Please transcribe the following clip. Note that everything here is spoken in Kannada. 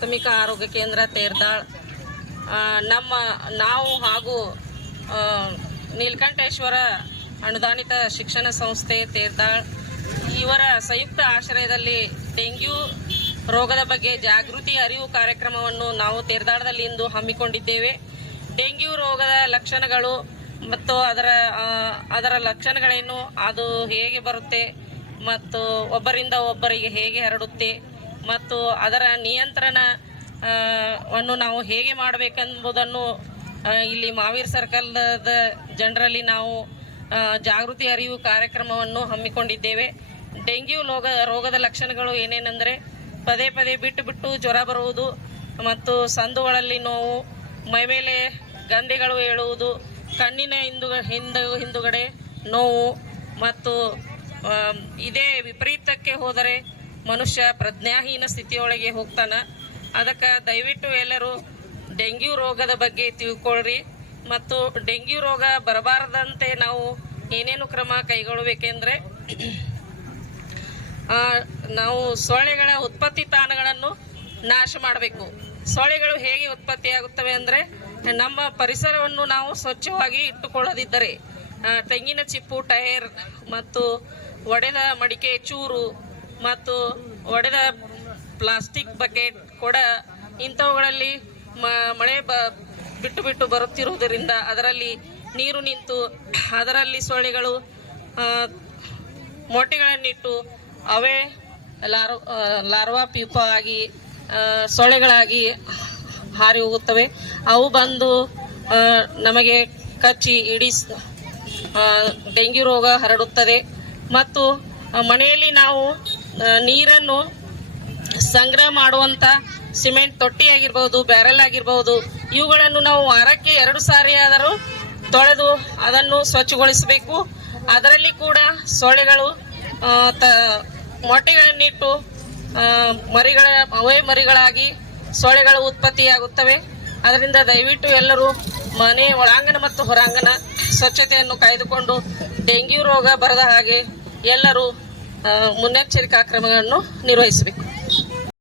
ಪ್ರಾಥಮಿಕ ಆರೋಗ್ಯ ಕೇಂದ್ರ ತೇರ್ದಾಳ್ ನಾವು ಹಾಗೂ ನೀಲಕಂಠೇಶ್ವರ ಅನುದಾನಿತ ಶಿಕ್ಷಣ ಸಂಸ್ಥೆ ತೇರ್ದಾಳ್ ಇವರ ಸಂಯುಕ್ತ ಆಶ್ರಯದಲ್ಲಿ ಡೆಂಗ್ಯೂ ರೋಗದ ಬಗ್ಗೆ ಜಾಗೃತಿ ಅರಿವು ಕಾರ್ಯಕ್ರಮವನ್ನು ನಾವು ತೇರ್ದಾಳದಲ್ಲಿ ಇಂದು ಹಮ್ಮಿಕೊಂಡಿದ್ದೇವೆ. ಡೆಂಗ್ಯೂ ರೋಗದ ಲಕ್ಷಣಗಳು ಮತ್ತು ಅದರ ಲಕ್ಷಣಗಳೇನು, ಅದು ಹೇಗೆ ಬರುತ್ತೆ ಮತ್ತು ಒಬ್ಬರಿಂದ ಒಬ್ಬರಿಗೆ ಹೇಗೆ ಹರಡುತ್ತೆ ಮತ್ತು ಅದರ ನಿಯಂತ್ರಣವನ್ನು ನಾವು ಹೇಗೆ ಮಾಡಬೇಕೆಂಬುದನ್ನು ಇಲ್ಲಿ ಮಾವೀರ್ ಸರ್ಕಲ್ದ ಜನರಲ್ಲಿ ನಾವು ಜಾಗೃತಿ ಅರಿವು ಕಾರ್ಯಕ್ರಮವನ್ನು ಹಮ್ಮಿಕೊಂಡಿದ್ದೇವೆ. ಡೆಂಗ್ಯೂ ರೋಗದ ಲಕ್ಷಣಗಳು ಏನೇನೆಂದರೆ ಪದೇ ಪದೇ ಬಿಟ್ಟು ಜ್ವರ ಬರುವುದು ಮತ್ತು ಸಂದುಗಳಲ್ಲಿ ನೋವು, ಮೈಮೇಲೆ ಗಂಧೆಗಳು ಏಳುವುದು, ಕಣ್ಣಿನ ಹಿಂದುಗಡೆ ನೋವು ಮತ್ತು ಇದೇ ವಿಪರೀತಕ್ಕೆ ಹೋದರೆ ಮನುಷ್ಯ ಪ್ರಜ್ಞಾಹೀನ ಸ್ಥಿತಿಯೊಳಗೆ ಹೋಗ್ತಾನೆ. ಅದಕ್ಕೆ ದಯವಿಟ್ಟು ಎಲ್ಲರೂ ಡೆಂಗ್ಯೂ ರೋಗದ ಬಗ್ಗೆ ತಿಳ್ಕೊಳ್ರಿ ಮತ್ತು ಡೆಂಗ್ಯೂ ರೋಗ ಬರಬಾರದಂತೆ ನಾವು ಏನೇನು ಕ್ರಮ ಕೈಗೊಳ್ಳಬೇಕೆಂದರೆ ನಾವು ಸೊಳ್ಳೆಗಳ ಉತ್ಪತ್ತಿ ತಾಣಗಳನ್ನು ನಾಶ ಮಾಡಬೇಕು. ಸೊಳ್ಳೆಗಳು ಹೇಗೆ ಉತ್ಪತ್ತಿಯಾಗುತ್ತವೆ ಅಂದರೆ ನಮ್ಮ ಪರಿಸರವನ್ನು ನಾವು ಸ್ವಚ್ಛವಾಗಿ ಇಟ್ಟುಕೊಳ್ಳದಿದ್ದರೆ ತೆಂಗಿನ ಚಿಪ್ಪು, ಟೈರ್ ಮತ್ತು ಒಡೆದ ಮಡಿಕೆ ಚೂರು ಮತ್ತು ಒಡೆದ ಪ್ಲಾಸ್ಟಿಕ್ ಬಕೆಟ್, ಕೊಡ ಇಂಥವುಗಳಲ್ಲಿ ಮಳೆ ಬಿಟ್ಟು ಬರುತ್ತಿರುವುದರಿಂದ ಅದರಲ್ಲಿ ನೀರು ನಿಂತು ಅದರಲ್ಲಿ ಸೊಳ್ಳೆಗಳು ಮೊಟ್ಟೆಗಳನ್ನಿಟ್ಟು ಅವೇ ಲಾರ್ವಾ ಪ್ಯೂಪ ಆಗಿ ಸೊಳ್ಳೆಗಳಾಗಿ ಹಾರಿ ಹೋಗುತ್ತವೆ. ಅವು ಬಂದು ನಮಗೆ ಕಚ್ಚಿ ಇಡೀ ಡೆಂಗ್ಯೂ ರೋಗ ಹರಡುತ್ತದೆ. ಮತ್ತು ಮನೆಯಲ್ಲಿ ನಾವು ನೀರನ್ನು ಸಂಗ್ರಹ ಮಾಡುವಂಥ ಸಿಮೆಂಟ್ ತೊಟ್ಟಿ ಆಗಿರ್ಬೋದು, ಬ್ಯಾರೆಲ್ ಆಗಿರ್ಬೋದು, ಇವುಗಳನ್ನು ನಾವು ವಾರಕ್ಕೆ 2 ಸಾರಿ ಆದರೂ ತೊಳೆದು ಅದನ್ನು ಸ್ವಚ್ಛಗೊಳಿಸಬೇಕು. ಅದರಲ್ಲಿ ಕೂಡ ಸೊಳ್ಳೆಗಳು ಮೊಟ್ಟೆಗಳನ್ನಿಟ್ಟು ಅವೇ ಮರಿಗಳಾಗಿ ಸೊಳ್ಳೆಗಳು ಉತ್ಪತ್ತಿಯಾಗುತ್ತವೆ. ಅದರಿಂದ ದಯವಿಟ್ಟು ಎಲ್ಲರೂ ಮನೆ ಒಳಾಂಗಣ ಮತ್ತು ಹೊರಾಂಗಣ ಸ್ವಚ್ಛತೆಯನ್ನು ಕಾಯ್ದುಕೊಂಡು ಡೆಂಗ್ಯೂ ರೋಗ ಬರದ ಹಾಗೆ ಎಲ್ಲರೂ ಮುನ್ನೆಚ್ಚರಿಕಾ ಕ್ರಮಗಳನ್ನು ನಿರ್ವಹಿಸಬೇಕು.